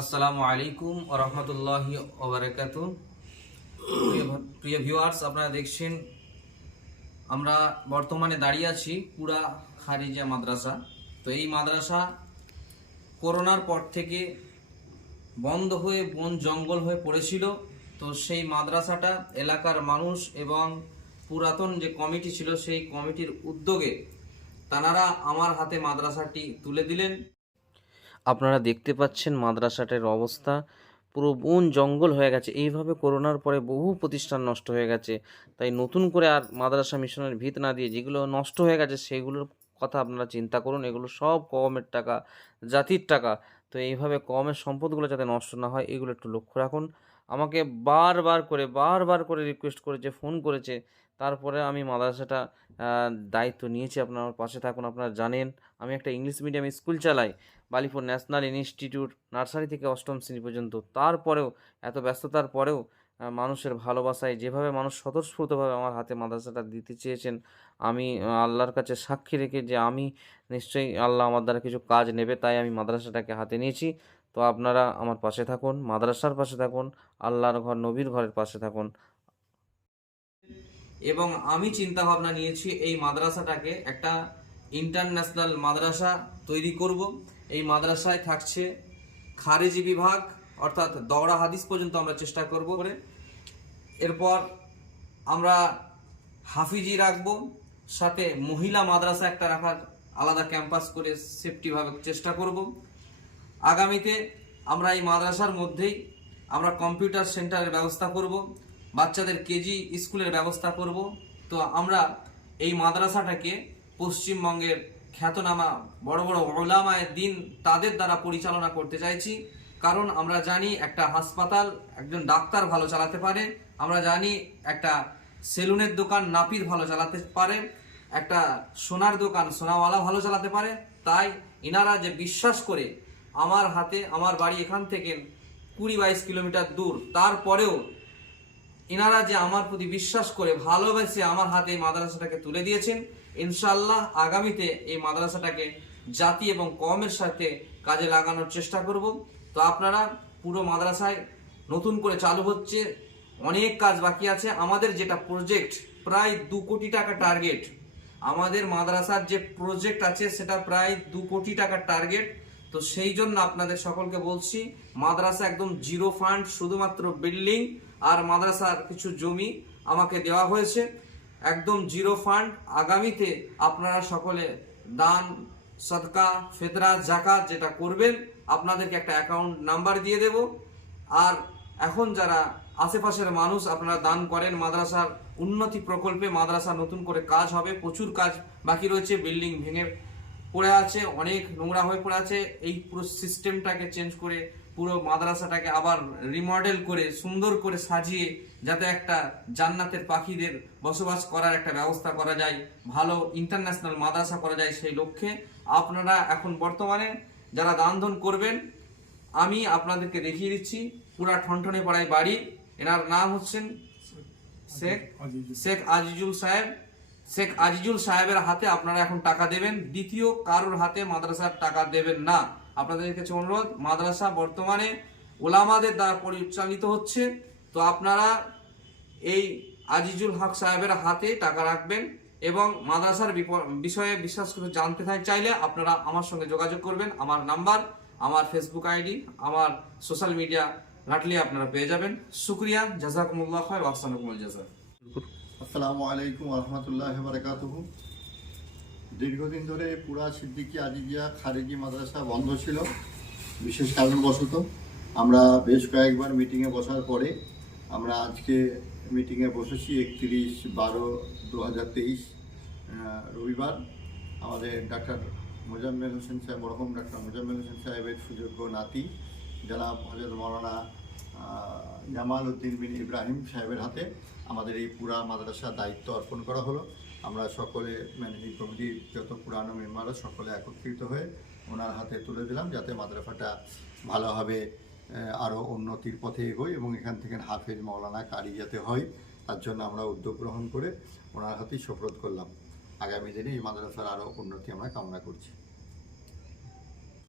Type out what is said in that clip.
আসসালামু আলাইকুম রহমতুল্লাহ ওবরাকাত প্রিয় ভিউয়ার্স আপনারা দেখছেন, আমরা বর্তমানে দাঁড়িয়ে আছি পুরা খারিজা মাদ্রাসা। তো এই মাদ্রাসা করোনার পর থেকে বন্ধ হয়ে, বন জঙ্গল হয়ে পড়েছিল। তো সেই মাদ্রাসাটা এলাকার মানুষ এবং পুরাতন যে কমিটি ছিল, সেই কমিটির উদ্যোগে তানারা আমার হাতে মাদ্রাসাটি তুলে দিলেন। আপনারা দেখতে পাচ্ছেন মাদ্রাসাটার অবস্থা। পুরো বন জঙ্গল হয়ে গেছে। এইভাবে করোনার পরে বহু প্রতিষ্ঠান নষ্ট হয়ে গেছে। তাই নতুন করে আর মাদ্রাসা মিশনের ভিত না দিয়ে যেগুলো নষ্ট হয়ে গেছে সেগুলোর কথা আপনারা চিন্তা করুন। এগুলো সব কমের টাকা, জাতির টাকা। তো এইভাবে কমের সম্পদগুলো যাতে নষ্ট না হয়, এগুলো একটু লক্ষ্য রাখুন। আমাকে বারবার করে বারবার করে রিকোয়েস্ট করেছে ফোন করেছে। তারপরে আমি মাদ্রাসাটা দায়িত্ব নিয়েছি আপনার পাশে থাকুন, আপনারা জানেন। আমি একটা ইংলিশ মিডিয়াম স্কুল চালাই, বালিপুর ন্যাশনাল ইনস্টিটিউট নার্সারি থেকে অষ্টম শ্রেণি পর্যন্ত। তারপরেও, এত ব্যস্ততার পরেও মানুষের ভালোবাসায় যেভাবে মানুষ স্বতঃস্ফূর্তভাবে আমার হাতে মাদ্রাসাটা দিতে চেয়েছেন, আমি আল্লাহর কাছে সাক্ষী রেখে যে আমি নিশ্চয়ই আল্লাহ আমার দ্বারা কিছু কাজ নেবে, তাই আমি মাদ্রাসাটাকে হাতে নিয়েছি। তো আপনারা আমার পাশে থাকুন, মাদ্রাসার পাশে থাকুন, আল্লাহর ঘর, নবীর ঘরের পাশে থাকুন। এবং আমি চিন্তা ভাবনা নিয়েছি এই মাদ্রাসাটাকে একটা ইন্টারন্যাশনাল মাদ্রাসা তৈরি করব। এই মাদ্রাসায় থাকছে খারেজি বিভাগ, অর্থাৎ দওড়া হাদিস পর্যন্ত আমরা চেষ্টা করব করে। এরপর আমরা হাফিজি রাখব, সাথে মহিলা মাদ্রাসা একটা রাখার আলাদা ক্যাম্পাস করে সেফটিভাবে চেষ্টা করব। আগামীতে আমরা এই মাদ্রাসার মধ্যেই আমরা কম্পিউটার সেন্টারের ব্যবস্থা করব, বাচ্চাদের কেজি স্কুলের ব্যবস্থা করব। তো আমরা এই মাদ্রাসাটাকে পশ্চিমবঙ্গের খ্যাতনামা বড় বড় ওলামায় দিন তাদের দ্বারা পরিচালনা করতে চাইছি। কারণ আমরা জানি একটা হাসপাতাল একজন ডাক্তার ভালো চালাতে পারে, আমরা জানি একটা সেলুনের দোকান নাপিত ভালো চালাতে পারে, একটা সোনার দোকান সোনাওয়ালা ভালো চালাতে পারে। তাই ইনারা যে বিশ্বাস করে আমার হাতে, আমার বাড়ি এখান থেকে কুড়ি বাইশ কিলোমিটার দূর। তারপরেও এনারা যে আমার প্রতি বিশ্বাস করে ভালোবেসে আমার হাতে এই মাদ্রাসাটাকে তুলে দিয়েছেন ইনশাল্লাহ আগামীতে এই মাদ্রাসাটাকে জাতি এবং কমের সাথে কাজে লাগানোর চেষ্টা করব। তো আপনারা পুরো মাদ্রাসায় নতুন করে চালু হচ্ছে, অনেক কাজ বাকি আছে। আমাদের যেটা প্রজেক্ট প্রায় দু কোটি টাকা টার্গেট আমাদের মাদ্রাসার যে প্রজেক্ট আছে, সেটা প্রায় দু কোটি টাকার টার্গেট তো সেই জন্য আপনাদের সকলকে বলছি, মাদ্রাসা একদম জিরো ফান্ড, শুধুমাত্র বিল্ডিং আর মাদ্রাসার কিছু জমি আমাকে দেওয়া হয়েছে। একদম জিরো ফান্ড, আগামীতে আপনারা সকলে দান, সদকা, ফেতরা জাকাত যেটা করবেন, আপনাদেরকে একটা অ্যাকাউন্ট নাম্বার দিয়ে দেব। আর এখন যারা আশেপাশের মানুষ আপনারা দান করেন, মাদ্রাসার উন্নতি প্রকল্পে মাদ্রাসা নতুন করে কাজ হবে, প্রচুর কাজ বাকি রয়েছে, বিল্ডিং ভেঙে পড়ে আছে অনেক নোংরা হয়ে পড়ে আছে। এই পুরো সিস্টেমটাকে চেঞ্জ করে পুরো মাদ্রাসাটাকে আবার রিমডেল করে সুন্দর করে সাজিয়ে যাতে একটা জান্নাতের পাখিদের বসবাস করার একটা ব্যবস্থা করা যায় ভালো ইন্টারন্যাশনাল মাদ্রাসা করা যায় সেই লক্ষ্যে। আপনারা এখন বর্তমানে যারা দান করবেন আমি আপনাদেরকে দেখিয়ে দিচ্ছি পুরা ঠনঠনে পাড়ায় বাড়ি। এনার নাম হচ্ছেন শেখ শেখ আজিজুল সাহেব। শেখ আজিজুল সাহেবের হাতে আপনারা এখন টাকা দেবেন। দ্বিতীয়, কারোর হাতে মাদ্রাসার টাকা দেবেন না। আপনাদের কাছে অনুরোধ, মাদ্রাসা বর্তমানে ওলামাদের দ্বারা পরিচালিত হচ্ছে। তো আপনারা এই আজিজুল হক সাহেবের হাতে টাকা রাখবেন এবং মাদ্রাসার বিষয়ে বিশ্বাস করে জানতে চাই- চাইলে আপনারা আমার সঙ্গে যোগাযোগ করবেন। আমার নাম্বার, আমার ফেসবুক আইডি, আমার সোশ্যাল মিডিয়া ঘাটলে আপনারা পেয়ে যাবেন। শুক্রিয়া, জাজাকুমুল্লাহ ওয়াসানুকুমুল জাজা আসসালামু আলাইকুম রহমতুল্লাহ বারকাতুহু দীর্ঘদিন ধরে পুরা সিদ্দিকি আজিজিয়া খারেজি মাদ্রাসা বন্ধ ছিল বিশেষ কারণবশত আমরা বেশ কয়েকবার মিটিংয়ে বসার পরে আমরা আজকে মিটিংয়ে বসেছি একত্রিশ বারো দু রবিবার। আমাদের ডাক্তার মোজাম্মেল হোসেন সাহেব মরহম ডাক্তার মোজাম্মেল হোসেন সাহেবের সুযোগ্য নাতি জনাব হজরত আহ, জামাল উদ্দিন বিন ইব্রাহিম সাহেবের হাতে আমাদের এই পুরা মাদ্রাসার দায়িত্ব অর্পণ করা হলো। আমরা সকলে ম্যানেজিং কমিটির যত পুরানো মেম্বাররা সকলে একত্রিত হয়ে ওনার হাতে তুলে দিলাম যাতে মাদ্রাসাটা ভালোভাবে আরও উন্নতির পথে এগোয় এবং এখান থেকে হাফেজ মৌলানা কারি যাতে হয়, তার জন্য আমরা উদ্যোগ গ্রহণ করে ওনার হাতেই সোপরত করলাম। আগামী দিনে এই মাদ্রাসার আরও উন্নতি আমরা কামনা করছি।